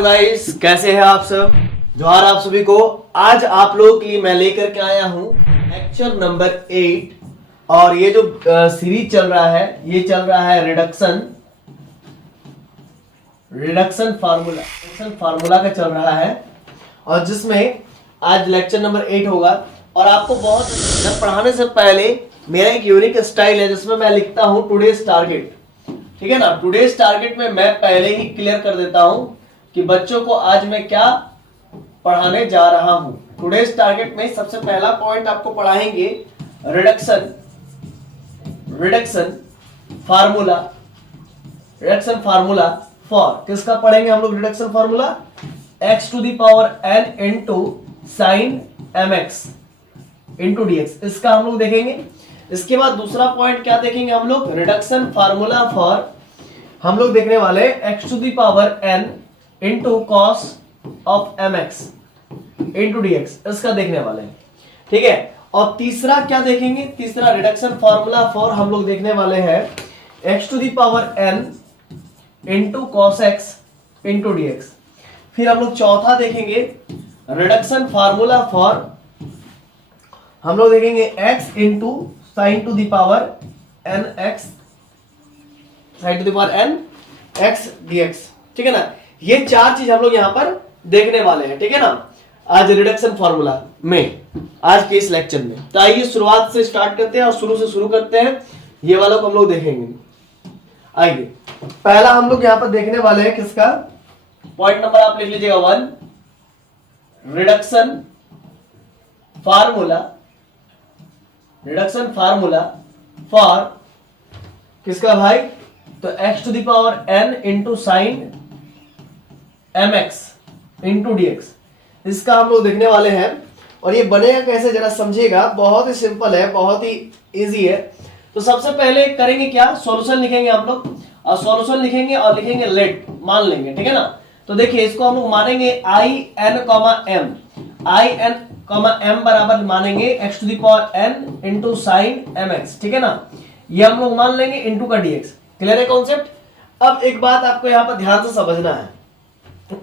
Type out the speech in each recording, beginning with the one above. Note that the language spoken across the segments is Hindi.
हेलो गाइस, कैसे हैं आप सब। जोहार आप सभी को। आज आप लोगों के लिए मैं लेकर के आया हूं लेक्चर नंबर 8 और ये जो सीरीज चल रहा है ये चल रहा है रिडक्शन फार्मूला का चल रहा है और जिसमें आज लेक्चर नंबर 8 होगा। और आपको बहुत जब पढ़ाने से पहले मेरा एक यूनिक स्टाइल है जिसमें मैं लिखता हूं टुडेज टारगेट, ठीक है ना। टुडेज टारगेट में मैं पहले ही क्लियर कर देता हूं कि बच्चों को आज मैं क्या पढ़ाने जा रहा हूं। टुडेज टारगेट में सबसे पहला पॉइंट आपको पढ़ाएंगे रिडक्शन फार्मूला फॉर किसका पढ़ेंगे हम लोग। Reduction formula x to the power n into sin mx into dx, इसका हम लोग देखेंगे। इसके बाद दूसरा पॉइंट क्या देखेंगे हम लोग, रिडक्शन फार्मूला फॉर हम लोग देखने वाले x to the power n into cos of mx into dx, इसका देखने वाले हैं, ठीक है। और तीसरा क्या देखेंगे, तीसरा रिडक्शन फार्मूला फॉर हम लोग देखने वाले हैं x to the power n into cos x into dx। फिर हम लोग चौथा देखेंगे रिडक्शन फार्मूला फॉर हम लोग देखेंगे x into sine to the power n x sine to the power n x dx, ठीक है ना। ये चार चीज हम लोग यहां पर देखने वाले हैं, ठीक है ना, आज रिडक्शन फार्मूला में, आज के इस लेक्चर में। तो आइए शुरुआत से स्टार्ट करते हैं और शुरू करते हैं। ये वाला को हम लोग देखेंगे। आइए पहला हम लोग यहां पर देखने वाले हैं किसका, पॉइंट नंबर आप लिख लीजिएगा 1, रिडक्शन फार्मूला फॉर किसका भाई, तो x to the power n into sine mx into dx, इसका हम लोग देखने वाले हैं। और ये बनेगा कैसे जरा समझिएगा, बहुत ही सिंपल है, बहुत ही इजी है। तो सबसे पहले करेंगे क्या, सॉल्यूशन लिखेंगे हम लोग, और सॉल्यूशन लिखेंगे और लिखेंगे लेट, मान लेंगे, ठीक है ना। तो देखिए इसको हम लोग मानेंगे in, m बराबर मानेंगे x to the power n into sine mx, ठीक है ना। ये हम लोग मान लेंगे इंटू का dx। क्लियर है कॉन्सेप्ट। अब एक बात आपको यहाँ पर ध्यान से समझना है,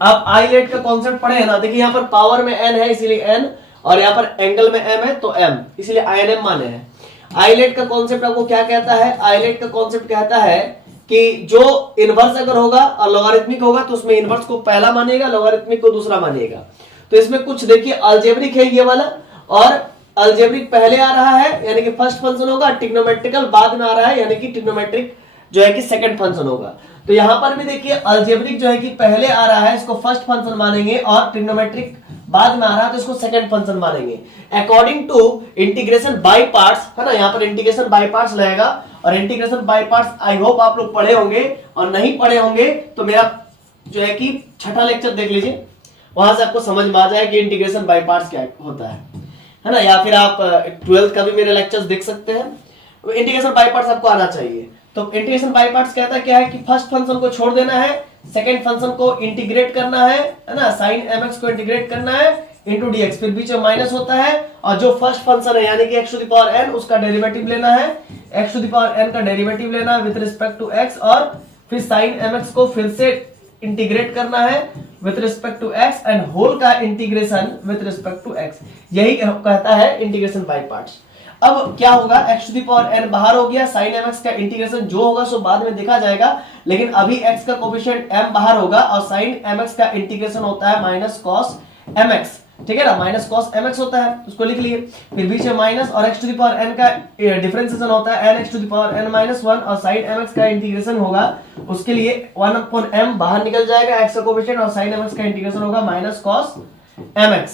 आप आई लेट का कॉन्सेप्ट पढ़े हैं ना। देखिए यहाँ पर पावर में n है इसलिए n, और यहाँ पर एंगल में m है तो m, इसलिए INM माने हैं। आई लेट का कॉन्सेप्ट आपको क्या कहता है, आई लेट का कॉन्सेप्ट कहता है कि जो इनवर्स अगर होगा और लॉगरिथमिक होगा तो उसमें इनवर्स को पहला मानिएगा, लॉगरिथमिक को दूसरा मानिएगा। तो इसमें कुछ देखिए अलजेब्रिक है ये वाला, और अलजेब्रिक पहले आ रहा है यानी कि फर्स्ट फंक्शन होगा, ट्रिग्नोमेट्रिकल बाद में आ रहा है यानी कि ट्रिग्नोमेट्रिक जो है कि सेकंड फंक्शन होगा। तो यहां पर भी देखिए अलजेब्रिक जो है कि पहले आ रहा है, इसको फर्स्ट फंक्शन मानेंगे, और ट्रिग्नोमेट्रिक बाद में आ रहा है तो इसको सेकंड फंक्शन मानेंगे। According to integration by parts, है ना, यहां पर इंटीग्रेशन बाय पार्ट्स रहेगा। और integration by parts I hope आप लोग पढ़े होंगे, और नहीं पढ़े होंगे तो मेरा जो है कि छठा लेक्चर देख लीजिए, वहां से आपको समझ में आ जाए कि इंटीग्रेशन बाय पार्ट्स क्या होता है ना। या फिर आप 12th का भी मेरे लेक्चर्स देख सकते हैं। इंटीग्रेशन बाय पार्ट्स आपको आना चाहिए। तो इंटीग्रेशन बाय पार्ट्स कहता क्या है कि फर्स्ट फंक्शन को छोड़ देना है, सेकंड फंक्शन को इंटीग्रेट करना है ना, sin mx को इंटीग्रेट करना है इंटू dx, फिर बीच में माइनस होता है, और जो फर्स्ट फंक्शन है यानी कि x to the power n उसका डेरिवेटिव लेना है, x to the power n का डेरिवेटिव लेना है विद रिस्पेक्ट टू x, और फिर sin mx को फिर से इंटीग्रेट करना है with respect to x, and whole का integration with respect to x। यही कहता है इंटीग्रेशन बाय पार्ट्स। अब क्या होगा, x to the power n बाहर हो गया, sin mx का इंटीग्रेशन जो होगा सो बाद में देखा जाएगा, लेकिन अभी x का कोफिशिएंट m बाहर होगा, और sin mx का इंटीग्रेशन होता है माइनस cos mx, ठीक है ना, माइनस cos mx होता है, उसको लिख लिए। फिर बीच में माइनस, और x to the power n का डिफरेंशिएशन होता है n x to the power n minus 1, और sin mx का इंटीग्रेशन होगा, उसके लिए 1/m बाहर निकल जाएगा x का कोफिशिएंट, और sin mx का इंटीग्रेशन होगा माइनस cos mx,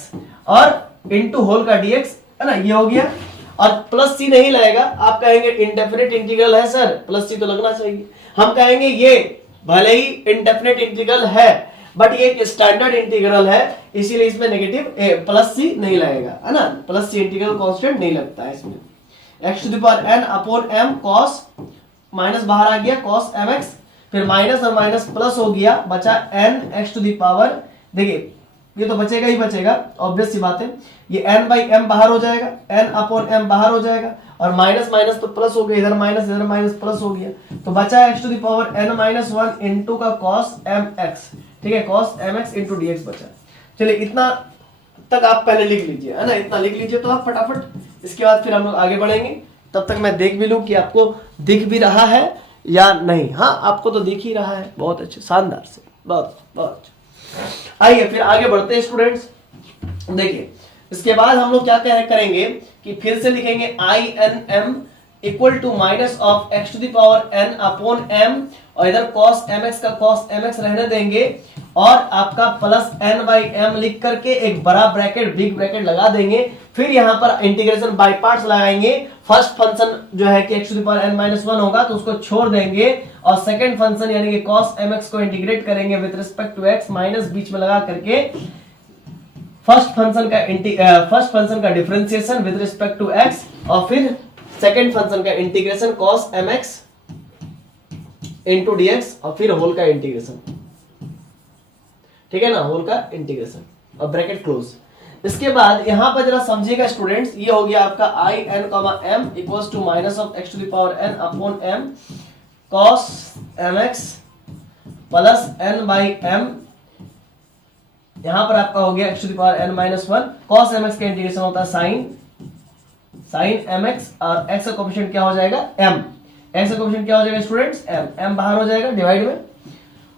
और इनटू होल का dx, है ना, ये हो गया। और प्लस सी नहीं लगेगा, आप कहेंगे इंडेफिनिट इंटीग्रल है सर, प्लस सी तो लगना चाहिए। हम कहेंगे ये भले ही इंडेफिनिट इंटीग्रल है बट ये एक स्टैंडर्ड इंटीग्रल है, इसीलिए इसमें नेगेटिव प्लस सी नहीं लगेगा, है ना, प्लस सी इंटीग्रल कांस्टेंट नहीं लगता है इसमें। x to the power n upon m cos, minus बाहर आ गया cos mx, फिर माइनस और माइनस प्लस हो गया, बचा n x to the power, देखिए ये तो बचेगा ही बचेगा, ऑब्वियस सी बात है। ये n बाई m बाहर हो जाएगा, n अपॉन m बाहर हो जाएगा, और माइनस माइनस तो प्लस हो गया, इधर माइनस प्लस हो गया, तो बचा है x to the power n minus 1 into का cos mx, ठीक है, cos mx इंटू dx बचा। चलिए इतना तक आप पहले लिख लीजिए, है ना, इतना लिख लीजिए तो आप फटाफट। इसके बाद फिर हम लोग आगे बढ़ेंगे, तब तक मैं देख भी लूं कि आपको दिख भी रहा है या नहीं। हाँ, आपको तो दिख ही रहा है, बहुत अच्छे, शानदार से, बहुत बहुत अच्छा। आइए फिर आगे बढ़ते हैं स्टूडेंट्स। देखिए इसके बाद हम लोग क्या करेंगे कि फिर से लिखेंगे I N M equal to minus of x to the power N upon M, और इधर cos mx का cos mx रहने देंगे, और आपका प्लस n बाई एम लिख करके एक बड़ा ब्रैकेट, बिग ब्रैकेट लगा देंगे। फिर यहाँ पर इंटीग्रेशन बाय पार्ट्स लगाएंगे। फर्स्ट फंक्शन जो है कि x to the power n minus 1 होगा तो उसको छोड़ देंगे, और सेकंड फंक्शन यानी कि cos mx को इंटीग्रेट करेंगे with respect to x, minus बीच में लगा करके फर्स्ट फंक्शन का differentiation with respect to x, और फिर सेकंड फंक्शन का integration cos mx into dx, और फिर होल का इंटीग्रेशन, ठीक है ना, होल का इंटीग्रेशन, और ब्रैकेट क्लोज। इसके बाद यहां पर जरा समझिएगा स्टूडेंट्स, ये हो गया आपका I n comma m equals to minus of x to the power N upon m cos mx plus n by m, यहां पर आपका हो गया x to the power n minus 1, cos mx का इंटीग्रेशन होता है sin mx, और x का कोएफिशिएंट क्या हो जाएगा m, x का कोएफिशिएंट क्या हो जाएगा स्टूडेंट्स m बाहर हो जाएगा डिवाइड में,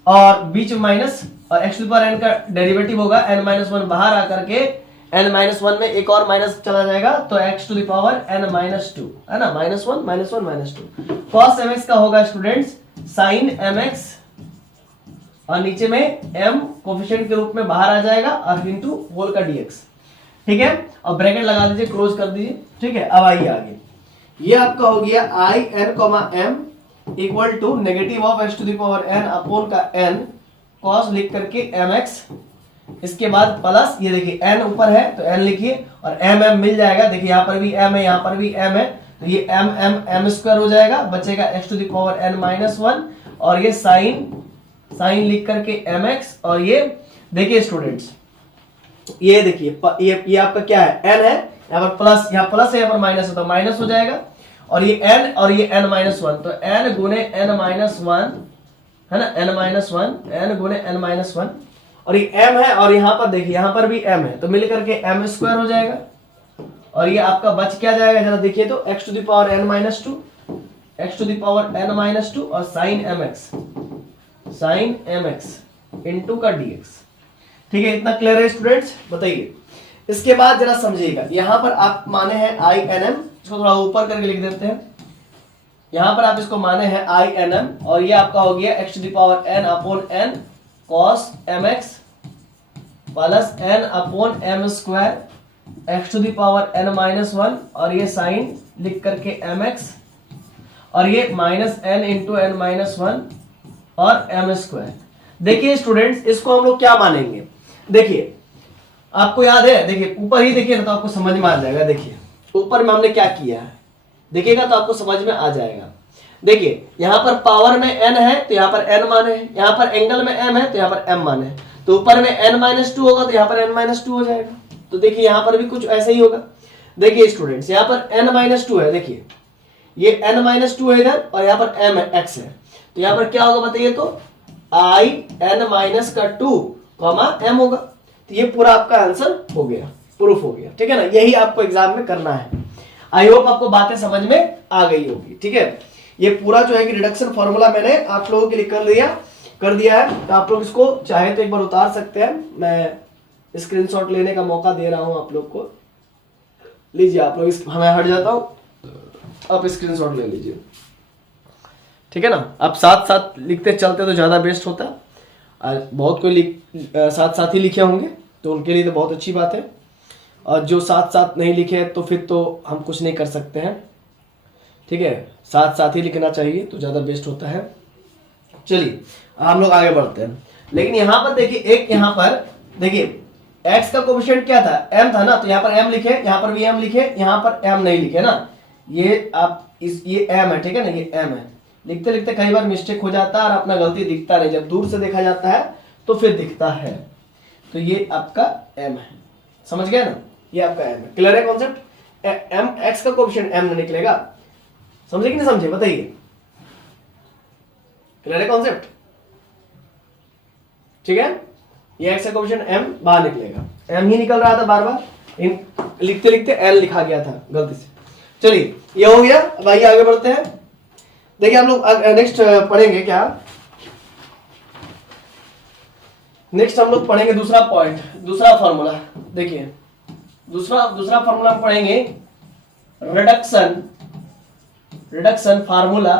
और बीच में माइनस, और x to the power n का डेरिवेटिव होगा n माइनस 1 बाहर आकर के n माइनस 1 में एक और माइनस चला जाएगा, तो x to the power n minus 2, है ना, minus 1 minus 1 minus 2। cos mx का होगा स्टूडेंट्स sin mx, और नीचे में m कोएफिशिएंट के रूप में बाहर आ जाएगा, और इनटू होल का dx, ठीक है, और ब्रैकेट लगा दीजिए, क्लोज कर दीजिए, ठीक है। अब आइए आगे, ये आपका हो गया I n comma m equal to negative of x to the power N upon का n cos लिख करके mx, इसके बाद प्लस, ये देखिए n ऊपर है तो n लिखिए, और m मिल जाएगा, देखिए यहाँ पर भी m है, यहाँ पर भी m है, तो ये m स्क्वायर हो जाएगा, बचेगा x to the power n minus 1, और ये साइन लिख करके mx, और ये देखिए स्टूडेंट्स, ये देखिए ये आपका क्या है n है, यहाँ पर प्लस, यहाँ प्लस है, यहाँ पर माइनस है तो माइनस हो जाएगा, और ये n और ये n माइनस 1, तो n गुने n माइनस 1, है ना, n माइनस 1, n गुने n माइनस 1, और ये m है, और यहाँ पर देखिए यहाँ पर भी m है, तो मिल करके m स्क्वायर हो जाएगा, और ये आपका बच क्या जाएगा जरा देखिए तो x to the power n minus 2, x to the power n minus 2, और sin mx इंटू का dx, ठीक है। इतना क्लियर है स्टूडेंट्स, बताइए। इसके बाद जरा समझिएगा, यहां पर आप माने हैं आई एन एम, इसको थोड़ा ऊपर करके लिख देते हैं, यहां पर आप इसको माने हैं आई एन एम, और ये आपका हो गया x to the power n upon n cos mx plus n upon m square x to the power n minus 1, और ये साइन लिख करके mx, और ये minus n into n minus 1 और m स्क्वायर। देखिए स्टूडेंट्स, इसको हम लोग क्या मानेंगे, देखिए आपको याद है, देखिए ऊपर ही देखिए ना तो आपको समझ में आ जाएगा। देखिए ऊपर में हमने क्या किया है, देखिएगा तो आपको समझ में आ जाएगा। देखिए यहाँ पर पावर में n है तो यहाँ पर n माने हैं, यहाँ पर एंगल में m है तो यहाँ पर m माने हैं, तो ऊपर में n माइनस 2 होगा तो यहाँ पर n माइनस 2 हो जाएगा। तो देखिए यहाँ पर भी कुछ ऐसे ही होगा। देखिए स्टूडेंट्स, यहाँ पर n माइनस 2 है, देखिए ये n माइनस 2 है इधर, और यहाँ पर m है, x है, तो यहाँ पर क्या होगा बताइए तो आई n माइनस का 2 कॉमा m होगा। तो ये पूरा आपका आंसर हो गया, प्रूफ हो गया, ठीक है ना। यही आपको एग्जाम में करना है। आई होप आपको बातें समझ में आ गई होगी, ठीक है। ये पूरा जो है कि रिडक्शन फॉर्मूला मैंने आप लोगों के लिए कर दिया है, तो आप लोग इसको चाहे तो एक बार उतार सकते हैं। मैं स्क्रीनशॉट लेने का मौका दे रहा हूं आप लोग को, लीजिए आप लोग, मैं हट जाता हूं, आप स्क्रीनशॉट ले लीजिए, ठीक है ना। आप साथ साथ लिखते चलते तो ज्यादा बेस्ट होता। बहुत कोई साथ साथ ही लिखे होंगे तो उनके लिए तो बहुत अच्छी बात है, और जो साथ साथ नहीं लिखे तो फिर तो हम कुछ नहीं कर सकते हैं, ठीक है। साथ साथ ही लिखना चाहिए तो ज़्यादा बेस्ट होता है। चलिए हम लोग आगे बढ़ते हैं। लेकिन यहाँ पर देखिए, एक यहाँ पर देखिए x का कोएफिशिएंट क्या था, m था ना, तो यहाँ पर m लिखे, यहाँ पर भी m लिखे, यहाँ पर m नहीं लिखे ना, ये आप ये m है, ठीक है ना, ये m है। लिखते लिखते कई बार मिस्टेक हो जाता है और अपना गलती दिखता नहीं, जब दूर से देखा जाता है तो फिर दिखता है। तो ये आपका m है, समझ गया ना, ये आपका m है। क्लियर है कॉन्सेप्ट? m x का कोएफिशिएंट m ना निकलेगा, समझे कि नहीं समझे बताइए? क्लियर है कॉन्सेप्ट? ठीक है, ये x का कोएफिशिएंट m बाहर निकलेगा, m ही निकल रहा था बार बार, इन लिखते लिखते l लिखा गया था गलती से। चलिए ये हो गया, अब आइए आगे बढ़ते हैं। देखिए हम लोग नेक्स्ट पढ़ेंगे क्या, नेक्स्ट हम लोग पढ़ेंगे दूसरा पॉइंट, दूसरा फॉर्मूला। देखिए दूसरा फॉर्मूला हम पढ़ेंगे रिडक्शन फार्मूला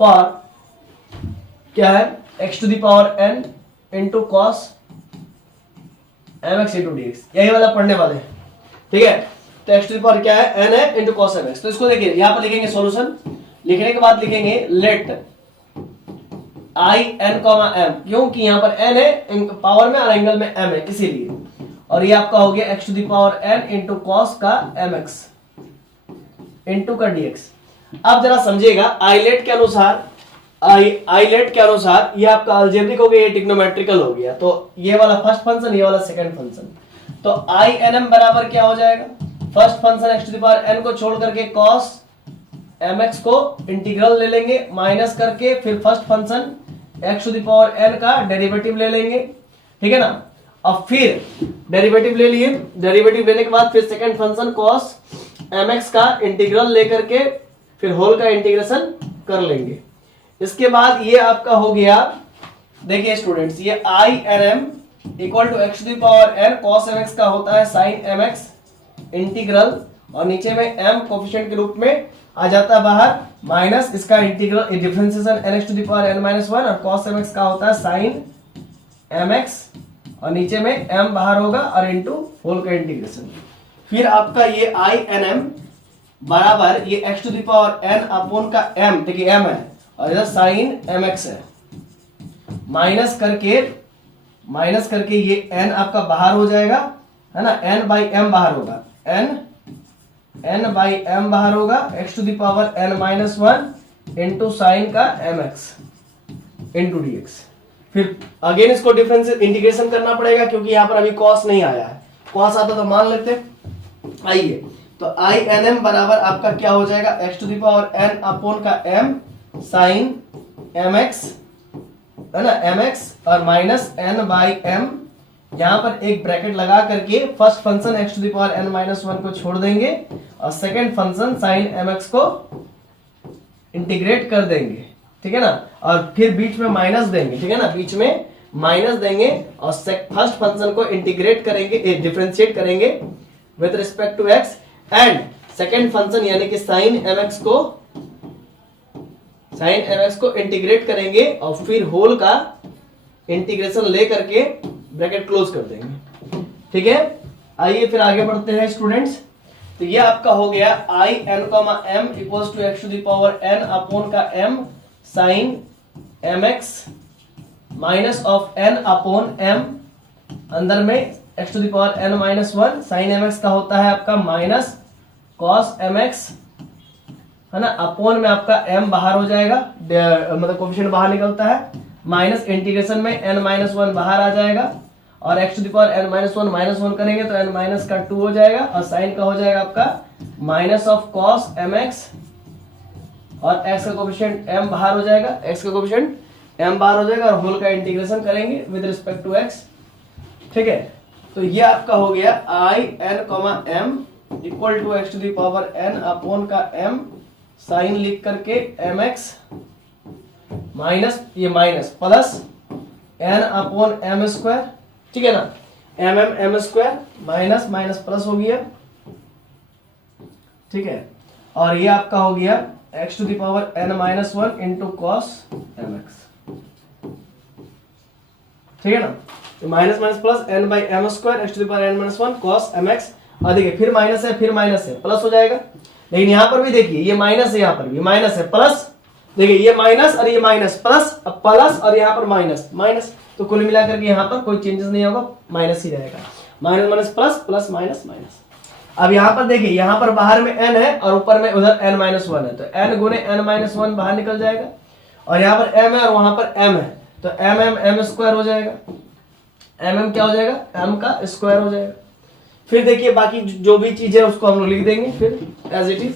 फॉर क्या है, x to the power n into cos mx into dx, यही वाला पढ़ने वाले हैं। ठीक है, तो x टू द पावर क्या है, n है इंटू कॉस mx। तो इसको देखिए यहां पर लिखेंगे सॉल्यूशन, लिखने के बाद लिखेंगे लेट i n m, क्योंकि यहां पर n है पावर में और एंगल में m है इसीलिए, और ये आपका हो गया x to the power n into cos का mx इंटू का dx। अब जरा समझिएगा, आइलेट के अनुसार ये आपका अलजेब्रिक हो गया, ये ट्रिग्नोमेट्रिकल हो गया, तो ये वाला फर्स्ट फंक्शन, ये वाला सेकंड फंक्शन, तो i n m बराबर क्या हो जाएगा, first function x to the power n को छोड़ करके cos mx को इंटीग्रल ले लेंगे माइनस करके, फिर first function x to the power n का डेरिवेटिव ले लेंगे, ठीक है ना, और फिर डेरिवेटिव ले लिए, डेरिवेटिव लेने के बाद फिर सेकंड फंक्शन cos mx का इंटीग्रल लेकर के फिर होल का इंटीग्रेशन कर लेंगे। इसके बाद ये आपका हो गया, देखिए स्टूडेंट्स, ये i n m equal to x to the power n cos mx का होता है sin mx इंटीग्रल, और नीचे में m कोफिशिएंट के रूप में आ जाता है बाहर, माइनस इसका integral differentiation n x to the power n minus 1, और cos mx का होता है sin mx, और नीचे में m बाहर होगा और इंटू होल का इंटीग्रेशन। फिर आपका ये i n m बराबर ये x to the power n upon का m, देखिए m है और इधर sin mx है, माइनस करके ये n आपका बाहर हो जाएगा, है ना, n बाई m बाहर होगा, n बाई m बाहर होगा, x to the power n minus 1 into sine का mx इंटू dx। फिर अगेन इसको डिफरेंस इंटीग्रेशन करना पड़ेगा, क्योंकि यहां पर अभी cos नहीं आया है, cos आता तो मान लेते। आइए, तो i n m बराबर आपका क्या हो जाएगा, x to the power n upon का m साइन mx, है ना, mx और माइनस n बाई m, यहां पर एक ब्रैकेट लगा करके first function x to the power n minus 1 को छोड़ देंगे और सेकंड फंक्शन sin mx को इंटीग्रेट कर देंगे, ठीक है ना, और फिर बीच में माइनस देंगे, ठीक है ना, बीच में माइनस देंगे और फर्स्ट फंक्शन को इंटीग्रेट करेंगे, डिफरेंशिएट करेंगे with respect to x, and second function यानी कि sin mx को इंटीग्रेट करेंगे और फिर होल का इंटीग्रेशन ले करके ब्रैकेट क्लोज कर देंगे। ठीक है, आइए फिर आगे बढ़ते हैं स्टूडेंट्स। तो ये आपका हो गया i n m equals to x to the power n upon का m sin mx minus of n upon m, अंदर में x to the power n minus 1, sin mx का होता है आपका माइनस cos mx, है ना, अपॉन में आपका m बाहर हो जाएगा, मतलब कोफिशिएंट बाहर निकलता है, माइनस इंटीग्रेशन में n माइनस 1 बाहर आ जाएगा, और x to the power n minus 1 minus 1 करेंगे तो n माइनस का 2 हो जाएगा, और साइन का हो जाएगा आपका माइनस ऑफ cos mx, और x का कोफिशिएंट m बाहर हो जाएगा, x का कोफिशिएंट m बाहर हो जाएगा, और होल का इंटीग्रेशन करेंगे विद रिस्पेक्ट टू x। ठीक है, तो ये आपका हो गया i n m equal to x to the power n upon का m साइन लिख करके mx माइनस ये minus plus n upon m square, ठीक है ना, m square minus minus plus हो गया, ठीक है, और ये आपका हो गया x to the power n minus 1 into cos mx, ठीक है ना, तो minus minus plus n by m square x to the power n minus 1 cos mx, और देखिए फिर माइनस है प्लस हो जाएगा, लेकिन यहां पर भी देखिए ये माइनस है, यहां पर भी माइनस है, प्लस, देखिए ये माइनस और ये माइनस, प्लस प्लस और यहां पर माइनस माइनस, तो कुल मिलाकर के यहां पर कोई चेंजेस नहीं होगा, माइनस ही रहेगा, minus minus plus plus minus minus. अब यहां पर देखिए यहां पर बाहर में n है और ऊपर में उधर n माइनस 1 है, तो n गुने n माइनस 1 बाहर निकल जाएगा, और यहां पर m है और वहां पर m है, तो m स्क्वायर हो जाएगा, एम क्या हो जाएगा, एम का स्क्वायर हो जाएगा। फिर देखिए बाकी जो भी चीज है उसको हम लोग लिख देंगे फिर as it is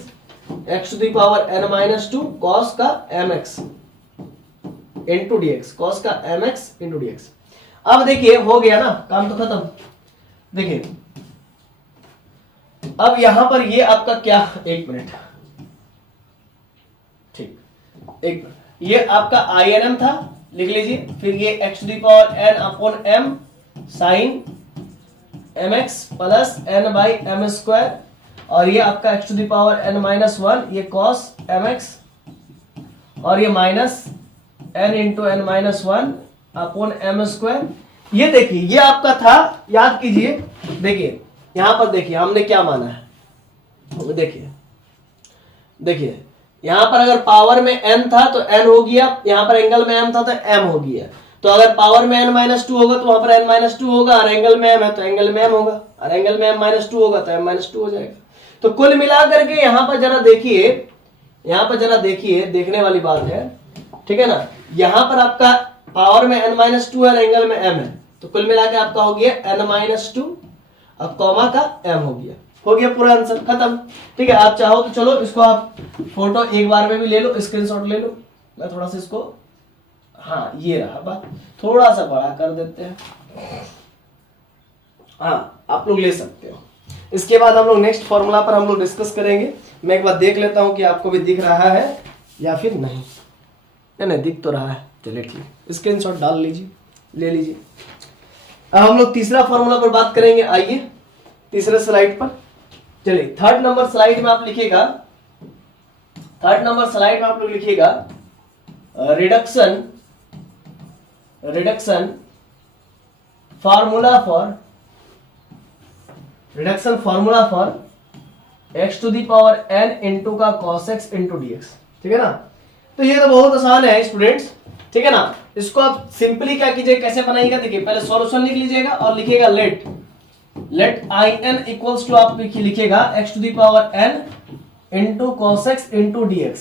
x to the power n minus two cos का mx इंटू dx, कॉस का mx इंटू dx। अब देखिए हो गया ना, काम तो खत्म। देखिए अब यहां पर ये आपका क्या, एक मिनट, ठीक, एक ये आपका INM था, लिख लीजिए। फिर ये x to the power n upon m sine mx plus n by m square, और ये आपका x to the power n minus one, ये कॉस mx, और ये minus n into n minus one upon m square. ये देखिए ये आपका था, याद कीजिए। देखिए यहां पर देखिए हमने क्या माना है, देखिए देखिए यहां पर अगर पावर में n था तो n हो गया, यहां पर एंगल में m था तो m हो गया। तो अगर पावर में n माइनस टू होगा तो वहां पर n माइनस टू होगा, और एंगल में m है तो एंगल में m होगा, और एंगल में m माइनस टू होगा तो m माइनस टू हो जाएगा। तो कुल मिलाकर के यहां पर जरा देखिए, यहां पर जरा देखिए, देखने वाली बात है, ठीक है ना। यहां पर आपका पावर में n माइनस टू है और एंगल में m है, तो कुल मिला के आपका हो गया n माइनस टू, अब कॉमा का m हो गया पूरा आंसर खत्म। ठीक है, आप चाहो तो चलो इसको आप फोटो एक बार में भी ले लो, स्क्रीनशॉट ले लो। मैं थोड़ा सा इसको, हाँ ये रहा बात, थोड़ा सा बड़ा कर देते हैं, हाँ आप लोग ले सकते हो। इसके बाद हम लोग नेक्स्ट फॉर्मूला पर हम लोग डिस्कस करेंगे। मैं एक बार देख लेता हूं कि आपको भी दिख रहा है या फिर नहीं। नहीं दिख तो रहा है, चलिए ठीक, स्क्रीनशॉट डाल लीजिए, ले लीजिए। अब हम लोग तीसरा फॉर्मूला पर बात करेंगे। आइए तीसरे स्लाइड पर चलिए। थर्ड नंबर स्लाइड में आप लिखिएगा, थर्ड नंबर स्लाइड में आप लोग लिखिएगा reduction formula for x to the power n into का cos x इंटू dx। ठीक है ना, तो ये तो बहुत आसान है स्टूडेंट्स, ठीक है ना। इसको आप सिंपली क्या कीजिए, कैसे बनाइएगा, देखिए पहले सॉल्यूशन लिख लीजिएगा और लिखिएगा let I n equals to, आप लिखिएगा x to the power n into cos x into dx।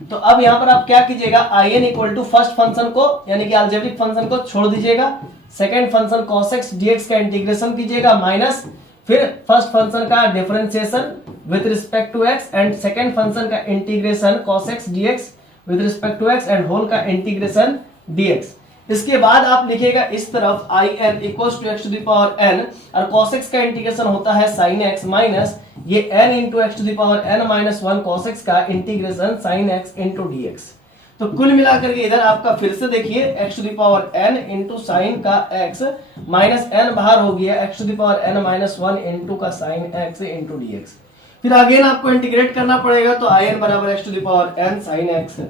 तो अब यहां पर आप क्या कीजिएगा, I n equal to first function को यानी कि अलजेब्रिक फंक्शन को छोड़ दीजिएगा, second function cos x dx का इंटीग्रेशन कीजिएगा माइनस, फिर फर्स्ट फंक्शन का differentiation with respect to x and second function का integration cos x dx with respect to x and whole का इंटीग्रेशन dx। इसके बाद आप लिखिएगा इस तरफ I n equals to x to the power n, और cos x का इंटीग्रेशन होता है sin x माइनस ये n into x to the power n minus one cos x का integration sin x into dx। तो कुल मिलाकर के इधर आपका फिर से देखिए x to the power n into sine का x माइनस n बाहर हो गया x to the power n minus one into का sin x इंटू dx। फिर अगेन आपको इंटीग्रेट करना पड़ेगा, तो आई एन बराबर x to the power n sin x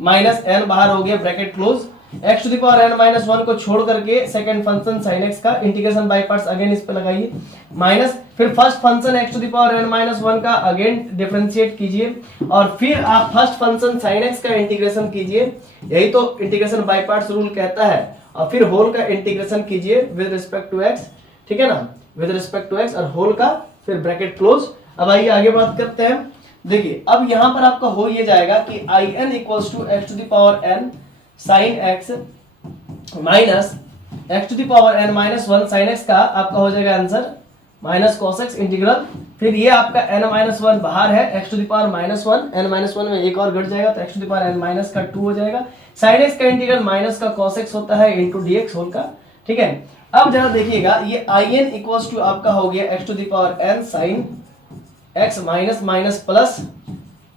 minus n बाहर हो गया bracket close, x to the power n minus one को छोड़ करके सेकंड फंक्शन sin x का इंटीग्रेशन बाय पार्ट्स अगेन इस पे लगाइए माइनस, फिर first function x to the power n minus one का अगेन डिफरेंशिएट कीजिए, और फिर आप फर्स्ट फंक्शन sin x का इंटीग्रेशन कीजिए, यही तो इंटीग्रेशन बाय पार्ट्स रूल कहता है, और फिर होल का इंटीग्रेशन कीजिए विद रिस्पेक्ट टू x, ठीक है ना, विद रिस्पेक्ट टू x और होल का फिर ब्रैकेट क्लोज। अब आइए आगे बात करते हैं। देखिए अब यहां पर आपका हो ये जाएगा कि I n equals to x to the power n sine x minus x to the power n minus one sine x का आपका हो जाएगा answer minus cos x integral, फिर ये आपका n माइनस वन बाहर है, x to the power minus one, n minus one में एक और घट जाएगा तो x to the power n minus का टू हो जाएगा, साइन x का इंटीग्रल माइनस का cos x होता है इंटू dx होल का। ठीक है, अब जरा देखिएगा ये आई एन इक्वल्स टू आपका हो गया x to the power n sine x minus minus plus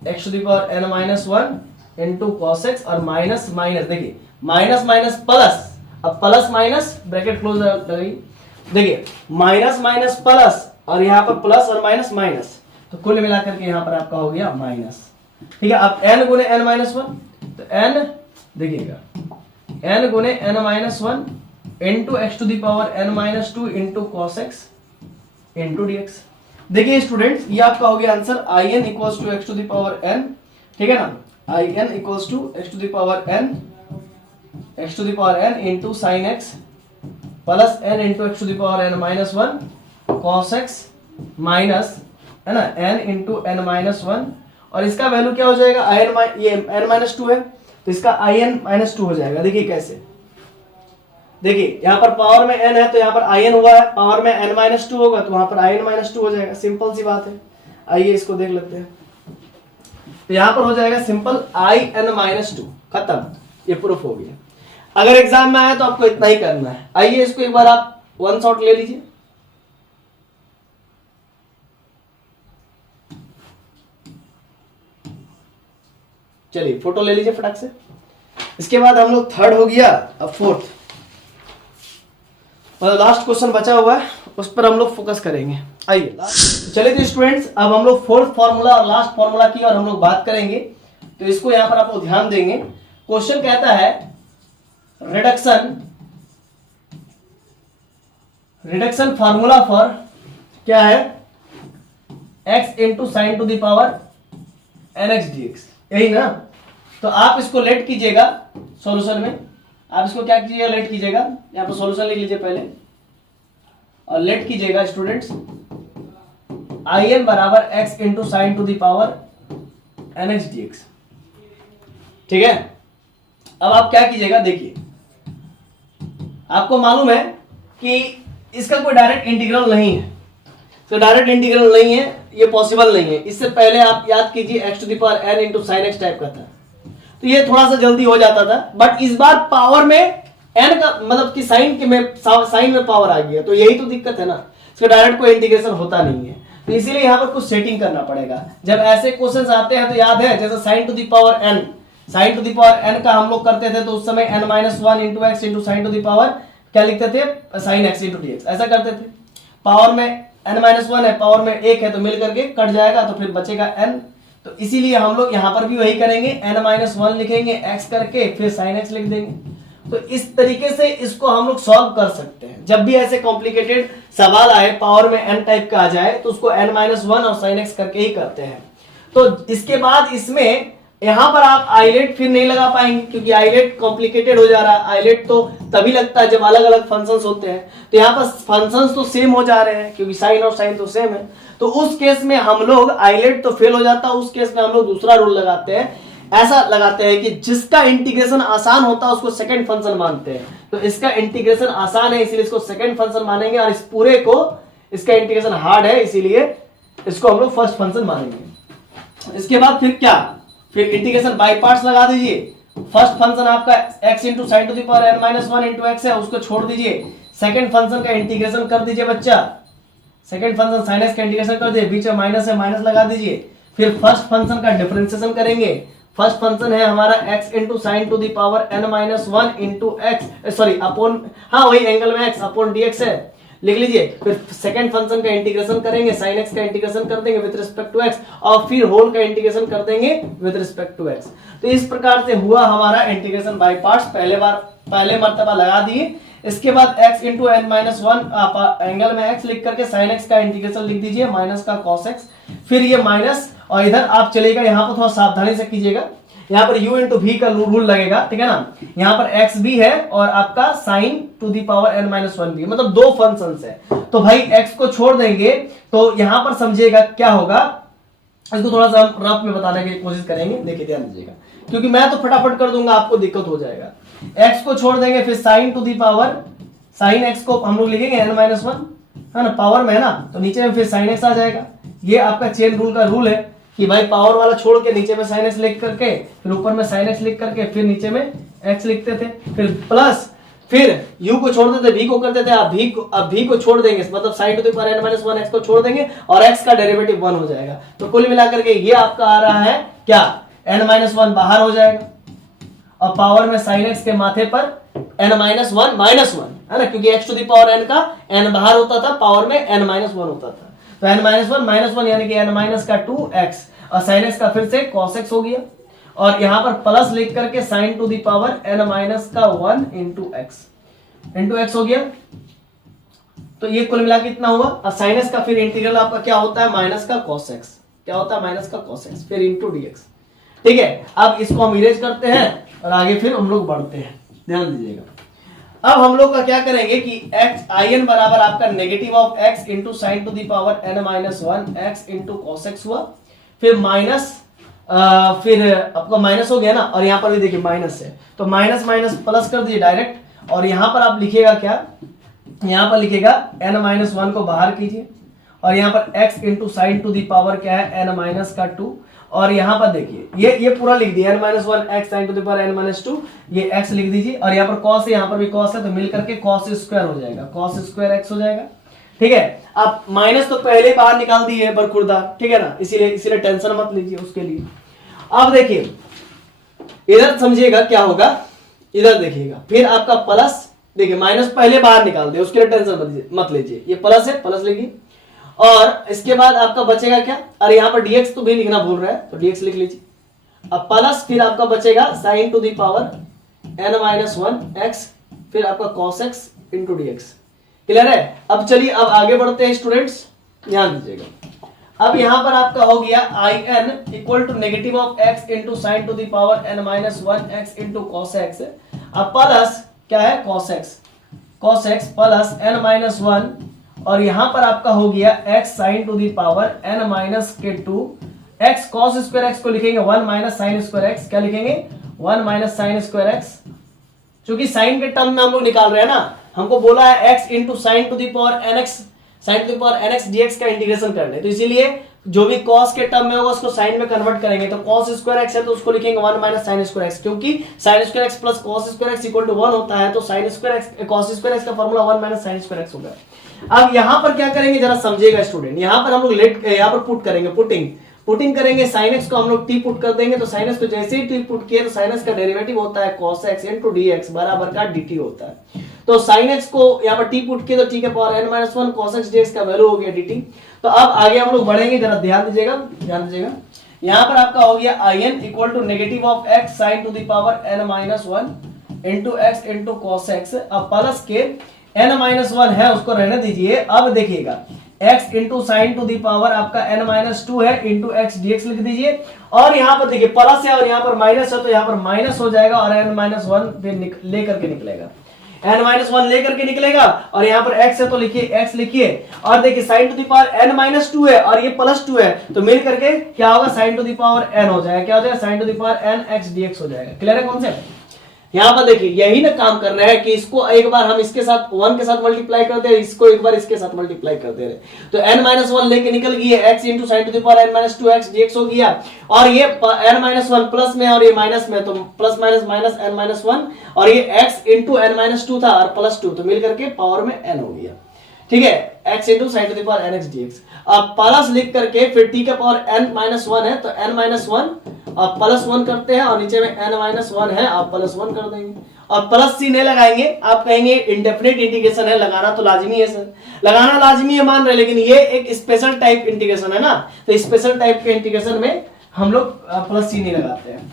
x to the power n minus one into cos x और माइनस माइनस, देखिए माइनस माइनस प्लस, अब प्लस माइनस ब्रैकेट क्लोज लगाइए, देखिए माइनस माइनस प्लस और यहाँ पर प्लस और माइनस माइनस, तो कुल मिलाकर के यहाँ पर आपका हो गया माइनस। ठीक है, अब n गुने n माइनस वन, तो n देखिएगा n गुने n minus one into x to the power n minus two into cos x into dx। देखिए स्टूडेंट्स ये आपका हो गया answer, I n equals to x to the power n, ठीक है ना, I n equals to x to the power n into sine x plus n into x to the power n minus one cos x minus है ना n into n minus one, और इसका वैल्यू क्या हो जाएगा, आई एन, ये n माइनस टू है तो इसका आई एन माइनस टू हो जाएगा। देखिए कैसे, देखिए यहाँ पर पावर में n है तो यहाँ पर in हुआ है, पावर में n-2 होगा तो वहां पर in-2 हो जाएगा, सिंपल सी बात है। आइए इसको देख लेते हैं, तो यहाँ पर हो जाएगा सिंपल in-2, खत्म, ये प्रूफ हो गया। अगर एग्जाम में आया तो आपको इतना ही करना है। आइए इसको एक बार आप वन शॉट ले लीजिए। चलिए फोटो ले लीजिए फटाक से। इसके बाद हम लोग थर्ड हो गया, अब फोर्थ, मतलब लास्ट क्वेश्चन बचा हुआ है, उस पर हम लोग फोकस करेंगे। आइए चलिए तो स्टूडेंट्स, अब हम लोग फोर्थ फॉर्मूला और लास्ट फॉर्मूला की और हम लोग बात करेंगे। तो इसको यहां पर आप लोग ध्यान देंगे। क्वेश्चन कहता है रिडक्शन फार्मूला फॉर क्या है, x into sine to the power nx dx, यही ना। तो आप इसको लेट कीजिएगा सॉल्यूशन में, आप इसको क्या कीजिएगा, लेट कीजिएगा। यहाँ पर सॉल्यूशन लिख लीजिए पहले और लेट कीजिएगा स्टूडेंट्स। in बराबर x into sine to the power nx dx, ठीक है। अब आप क्या कीजिएगा, देखिए आपको मालूम है कि इसका कोई डायरेक्ट इंटीग्रल नहीं है, तो डायरेक्ट इंटीग्रल नहीं है, ये पॉसिबल नहीं है। इससे पहले आप याद कीजिए x to the power n into sine x type का था, तो ये थोड़ा सा जल्दी हो जाता था। बट इस बार पावर में n का मतलब कि साइन में पावर आ गया, तो यही तो दिक्कत है ना, इसका डायरेक्ट कोई इंटीग्रेशन होता नहीं है। तो इसीलिए यहाँ पर कुछ सेटिंग करना पड़ेगा। जब ऐसे क्वेश्चन आते हैं तो याद है, जैसे sign to the power n, sign to the power n का हम लोग करते थे तो उस समय n-1 into x into sine to the power क्या लिखते थे, sine x into D x, ऐसा करते थे। पावर में n-1 है, पावर में 1 है, तो मिल करके कट जाएगा, तो फिर बचेगा n। तो इसीलिए हम लोग यहाँ पर भी वही करेंगे, n-1 लिखेंगे x करके, फिर sin x लिख देंगे। तो इस तरीके से इसको हम लोग सॉल्व कर सकते हैं। जब भी ऐसे कॉम्प्लिकेटेड सवाल आए, पावर में n टाइप का आ जाए, तो उसको n-1 और sin x करके ही करते हैं। तो इसके बाद इसमें यहां पर आप आइलेट फिर नहीं लगा पाएंगे, क्योंकि आइलेट कॉम्प्लिकेटेड हो जा रहा है। आइलेट तो तभी लगता है जब अलग अलग फंक्शंस होते हैं, तो यहाँ पर फंक्शंस तो सेम हो जा रहे हैं, क्योंकि साइन और साइन तो सेम है। तो उस केस में हम लोग आइलेट तो फेल हो जाता है, उस केस में हम लोग दूसरा रूल लगाते हैं। ऐसा लगाते हैं कि जिसका इंटीग्रेशन आसान होता है उसको सेकंड फंक्शन मानते हैं। तो इसका इंटीग्रेशन आसान है इसीलिए इसको सेकंड फंक्शन मानेंगे, और इस पूरे को, इसका इंटीग्रेशन हार्ड है इसीलिए इसको हम लोग फर्स्ट फंक्शन मानेंगे। इसके बाद फिर क्या, फिर इंटीग्रेशन बाय पार्ट्स लगा दीजिए। फर्स्ट फंक्शन आपका x into sine to the power n-1 into x है, उसको छोड़ दीजिए। सेकंड फंक्शन का इंटीग्रेशन कर दीजिए बच्चा, सेकंड फंक्शन sin x का इंटीग्रेशन कर दीजिए, बीच में माइनस है, माइनस लगा दीजिए। फिर फर्स्ट फंक्शन का डिफरेंशिएशन करेंगे। फर्स्ट फंक्शन है हमारा x into sine to the power n-1 into x, sorry upon, हाँ वही एंगल में x अपॉन dx है, लिख लीजिए। फिर सेकंड फंक्शन का इंटीग्रेशन करेंगे, sin x का इंटीग्रेशन कर देंगे विद रिस्पेक्ट टू x, और फिर होल का इंटीग्रेशन कर देंगे विद रिस्पेक्ट टू x। तो इस प्रकार से हुआ हमारा इंटीग्रेशन बाय पार्ट्स, पहले मर्तबा लगा दिए। इसके बाद x इंटू n-1 एंगल में x लिख करके sin x का इंटीग्रेशन लिख दीजिए, माइनस का cos x, फिर ये माइनस, और इधर आप चलेगा, यहाँ पर थोड़ा सावधानी से कीजिएगा, यहाँ पर u इंटू v का रूल लगेगा, ठीक है ना। यहाँ पर x भी है और आपका sine to the power n-1 भी, मतलब दो फंक्शंस है। तो भाई x को छोड़ देंगे तो यहाँ पर समझिएगा क्या होगा, इसको थोड़ा सा हम रफ में बताने की कोशिश करेंगे, देखिए ध्यान दीजिएगा, क्योंकि मैं तो फटाफट कर दूंगा, आपको दिक्कत हो जाएगा। x को छोड़ देंगे, फिर sine to the power, sine x को हम लोग लिखेंगे n-1, है ना, पावर में है ना, तो नीचे में फिर साइन x आ जाएगा। ये आपका चेन रूल का रूल है कि भाई पावर वाला छोड़ के नीचे में sin x लिख करके, फिर ऊपर में sin x लिख करके, फिर नीचे में x लिखते थे, फिर प्लस, फिर u को छोड़ देते, v को करते थे, अब v को छोड़ देंगे, मतलब sign to the power n-1 x को छोड़ देंगे और x का डेरिवेटिव 1 हो जाएगा। तो कुल मिलाकर के ये आपका आ रहा है क्या, n-1 बाहर हो जाएगा, और पावर में sin x के माथे पर n-1 -1 है ना, क्योंकि x to the power n का n बाहर होता था, पावर में n-1 होता था। तो n-1 -1 यानी कि n- का 2x, और sin x का फिर से cos x हो गया, और यहां पर प्लस लिख करके sin to the power n- का 1 इंटू एक्स हो गया। तो ये कुल मिला के इतना हुआ। और sin x का फिर इंटीग्रल आपका क्या होता है, माइनस का cos x, क्या होता है, माइनस का cos x, फिर इंटू dx, ठीक है। अब इसको हम इरेज करते हैं और आगे फिर हम लोग बढ़ते हैं, ध्यान दीजिएगा। अब हम लोग का क्या करेंगे कि in बराबर आपका negative of x into sine to the power n-1 x into cos x हुआ, फिर माइनस, फिर आपका माइनस हो गया ना, और यहाँ पर भी देखिए माइनस है, तो माइनस माइनस प्लस कर दीजिए डायरेक्ट, और यहां पर आप लिखिएगा क्या, यहां पर लिखिएगा n-1 को बाहर कीजिए और यहां पर x into sine to the power क्या है n-2 और यहां पर देखिए ये पूरा लिख दिया n-1 x sine to the power n-2 ये x लिख दीजिए और यहां पर cos है, यहां पर भी cos है तो मिल करके cos स्क्वायर हो जाएगा, cos स्क्वायर x हो जाएगा। ठीक है, आप माइनस तो पहले बाहर निकाल दिए बरखुरदा, ठीक है ना, इसीलिए टेंशन मत लीजिए उसके लिए। अब देखिए इधर समझिएगा क्या होगा, इधर देखिएगा फिर आपका प्लस, देखिए माइनस पहले बाहर निकाल दिए उसके लिए टेंशन मत लीजिए, ये प्लस है प्लस लिखिए और इसके बाद आपका बचेगा क्या, अरे यहाँ पर dx तो भी लिखना भूल रहा है तो dx लिख लीजिए। अब प्लस फिर आपका बचेगा sine to the power n-1 x फिर आपका cos x into dx। Clear है? अब चलिए अब आगे बढ़ते हैं स्टूडेंट्स, ध्यान दीजिएगा। अब यहां पर आपका हो गया in equal to negative of x into sine to the power n-1 x into cos x। अब प्लस क्या है cos x प्लस n-1 और यहां पर आपका हो गया x sine to the power n-2 x cos square x को लिखेंगे 1 माइनस साइन स्क्वायर x, क्या लिखेंगे 1 माइनस साइन स्क्वायर x, क्योंकि साइन के टर्म में हम लोग निकाल रहे हैं ना, हमको बोला है x into sine to the power nx sine to the power nx dx का इंटीग्रेशन करने, तो इसीलिए जो भी cos के टर्म में होगा उसको साइन में कन्वर्ट करेंगे, तो cos स्क्वायर x है तो उसको लिखेंगे 1 माइनस साइन स्क्वायर x, क्योंकि sine square x plus cos square x equal to 1 होता है, तो sine square x cos square x का formula 1 minus sine square x होगा। अब यहां पर क्या करेंगे जरा समझिएगा स्टूडेंट, यहां पर हम लोग यहां पर पुट करेंगे, पुटिंग करेंगे, साइन x को हम लोग t पुट कर देंगे, तो साइन x को जैसे ही t पुट किए तो साइन x का डेरिवेटिव होता है cos x इनटू dx बराबर का dt होता है। तो साइन x को यहाँ पर t पुट किए तो t के power n-1 cos x dx का वैल्यू हो गया dt। तो अब आगे हम लोग बढ़ेंगे, जरा ध्यान दीजिएगा। यहाँ पर आपका हो गया in equal to negative of x sine to the power n-1 into x into cos x। अब प्लस के n-1 है उसको रहने दीजिए। अब देखिएगा x into sine to the power आपका n-2 है इंटू x dx लिख दीजिए और यहाँ पर देखिए प्लस है और यहाँ पर माइनस है तो यहाँ पर माइनस हो जाएगा और n-1 फिर लेकर के निकलेगा, n-1 लेकर के निकलेगा और यहाँ पर x है तो लिखिए x लिखिए और देखिए sign to the power n-2 है और ये प्लस 2 है तो मिल करके क्या होगा sine to the power n हो जाएगा, क्या हो जाएगा sine to the power n x dx हो जाएगा। क्लियर है कॉन्सेप्ट? यहाँ पर देखिए यही ना काम कर रहे हैं कि इसको एक बार हम इसके साथ 1 के साथ मल्टीप्लाई करते हैं, इसको एक बार इसके साथ मल्टीप्लाई करते रहे, तो n-1 लेके निकल गई x into sine to the power n-2 x dx हो गया और ये n-1 प्लस में और ये माइनस में, तो प्लस माइनस माइनस n-1 और ये x इंटू n-2 था और प्लस 2 तो मिल करके पावर में n हो गया। ठीक है, x into sine to the power n x dx। अब प्लस लिख करके फिर t का पावर n-1 है तो n-1 आप प्लस 1 करते हैं और नीचे में n-1 है आप प्लस 1 कर देंगे और प्लस सी नहीं लगाएंगे, आप कहेंगे इंडेफिनिट इंटीग्रेशन है, लगाना तो लाजमी है सर, लगाना लाजमी है मान रहे, लेकिन ये एक स्पेशल टाइप इंटीग्रेशन है ना, तो स्पेशल टाइप के इंटीग्रेशन में हम लोग प्लस सी नहीं लगाते हैं,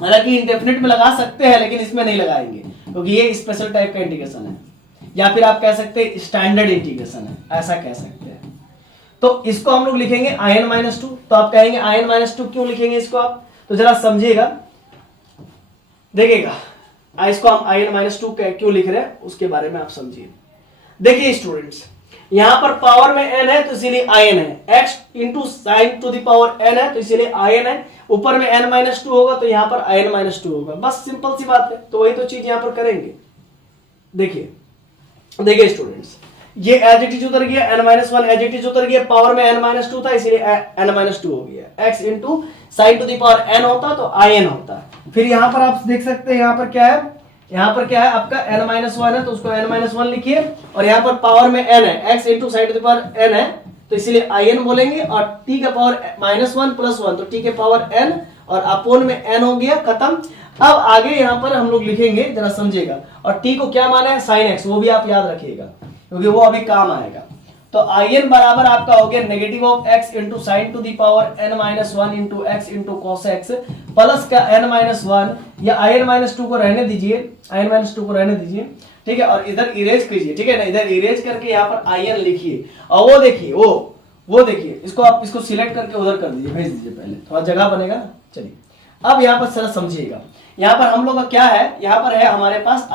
हालांकि इंडेफिनिट में लगा सकते हैं लेकिन इसमें नहीं लगाएंगे क्योंकि ये स्पेशल टाइप का इंटीग्रेशन है, या फिर आप कह सकते हैं स्टैंडर्ड इंटीग्रेशन है, ऐसा कह सकते हैं। तो इसको हम लोग लिखेंगे in-2, तो आप कहेंगे in-2 क्यों लिखेंगे इसको आप, तो जरा समझिएगा, देखिएगा इसको हम in-2 क्यों लिख रहे हैं उसके बारे में आप समझिए। देखिए स्टूडेंट्स यहां पर पावर में n है तो इसीलिए in है, x into sine to the power n है तो इसीलिए in है, ऊपर में n-2 होगा तो यहां पर in-2 होगा, बस सिंपल सी बात है। तो वही तो चीज यहां पर करेंगे। देखिए स्टूडेंट्स ये एज इट इज उतर गया, n-1 एज इट इज उतर गया, पावर में n-2 था इसीलिए n-2 हो गया, x into sine to the power n होता तो in होता। फिर यहां पर आप देख सकते हैं यहाँ पर क्या है आपका n-1 है तो उसको n-1 लिखिए और यहाँ पर पावर में n है, x into sine to the power n है तो इसीलिए in बोलेंगे और t का पावर -1 प्लस 1 तो t के पावर n और अपोन में n हो गया, खत्म। अब आगे यहाँ पर हम लोग लिखेंगे, जरा समझिएगा, और t को क्या माना है साइन x, वो भी आप याद रखिएगा क्योंकि वो अभी काम आएगा। तो in बराबर आपका हो गया negative of x into sine to the power n-1 into x into cos x plus का n-1 या in-2 को रहने दीजिए, ठीक है, और इधर इरेज कीजिए, ठीक है ना, इधर इरेज करके यहाँ पर in लिखिए और वो देखिए वो देखिए इसको आप इसको सिलेक्ट करके उधर कर दीजिए, भेज दीजिए, पहले थोड़ा जगह बनेगा ना। चलिए अब यहाँ पर सर समझिएगा, यहाँ पर हम लोग का क्या है, यहाँ पर है हमारे पास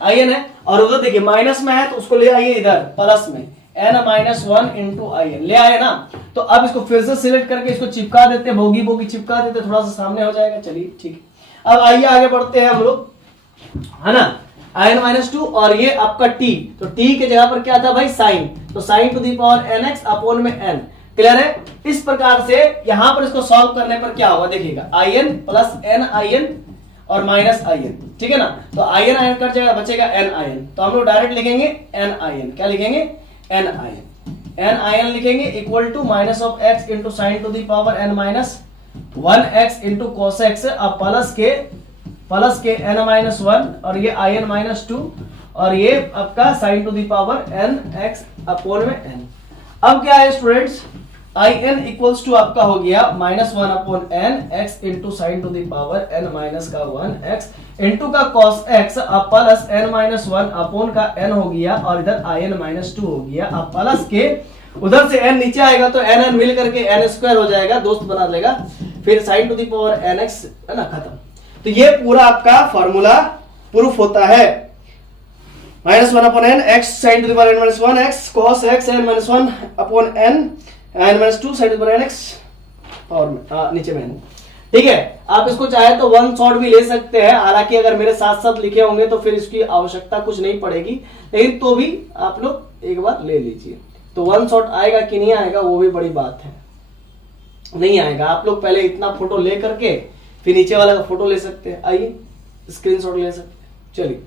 in है और उधर देखिए माइनस में है तो उसको ले आइए इधर प्लस में n-1 इंटू in ले आए ना। तो अब इसको फिर से सिलेक्ट करके इसको चिपका देते हैं, बोगी चिपका देते, थोड़ा सा सामने हो जाएगा। चलिए ठीक है, अब आइए आगे बढ़ते हैं हम लोग, है ना। in-2 और ये आपका t, तो t के जगह पर क्या था भाई साइन, तो sine to the power nx upon में n। क्लियर है? इस प्रकार से यहां पर इसको सॉल्व करने पर क्या होगा देखिएगा, in प्लस n in और माइनस in, ठीक है ना। तो in in कर जाएगा, बचेगा n in, तो हम लोग डायरेक्ट लिखेंगे n in, क्या लिखेंगे n in लिखेंगे equal to minus of x into sine to the power n minus 1x into cos x, अब प्लस के n माइनस 1 और ये in माइनस 2 और ये आपका sine to the power nx upon में n। अब क्या है स्टूडेंट्स, in इक्वल्स टू आपका हो गया minus 1 upon n x into sine to the power n minus का 1x इंटू का cos x, अब प्लस n माइनस 1 अपॉन का n हो गया और इधर in माइनस 2 हो गया, अब प्लस के उधर से n नीचे आएगा तो n मिल करके n स्क्वायर हो जाएगा, दोस्त बना लेगा, फिर sine to the power nx है ना, खत्म। तो ये पूरा आपका फॉर्मूला प्रूफ होता है, minus 1 upon n x sine to the power n minus 1 x cos x n minus 1 upon n minus 2 sine to the power n x और नीचे में n, ठीक है। आप इसको चाहे तो वन शॉट भी ले सकते हैं, हालांकि अगर मेरे साथ साथ लिखे होंगे तो फिर इसकी आवश्यकता कुछ नहीं पड़ेगी, लेकिन तो भी आप लोग एक बार ले लीजिए। तो वन शॉट आएगा कि नहीं आएगा वो भी बड़ी बात है, नहीं आएगा। आप लोग पहले इतना फोटो ले करके फिर नीचे वाला का फोटो ले सकते हैं, आइए स्क्रीनशॉट ले सकते हैं। चलिए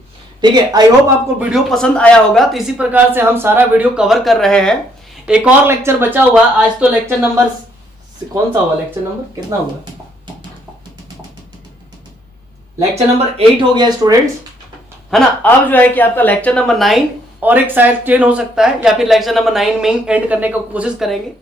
ठीक है, आई होप आपको वीडियो पसंद आया होगा। तो इसी प्रकार से हम सारा वीडियो कवर कर रहे हैं। एक और लेक्चर बचा हुआ, आज तो लेक्चर नंबर कौन सा हुआ, लेक्चर नंबर कितना हुआ, लेक्चर नंबर 8 हो गया स्टूडेंट्स, है ना। अब जो है कि आपका लेक्चर नंबर 9 और एक शायद 10 हो सकता है, या फिर लेक्चर नंबर 9 में एंड करने की कोशिश करेंगे।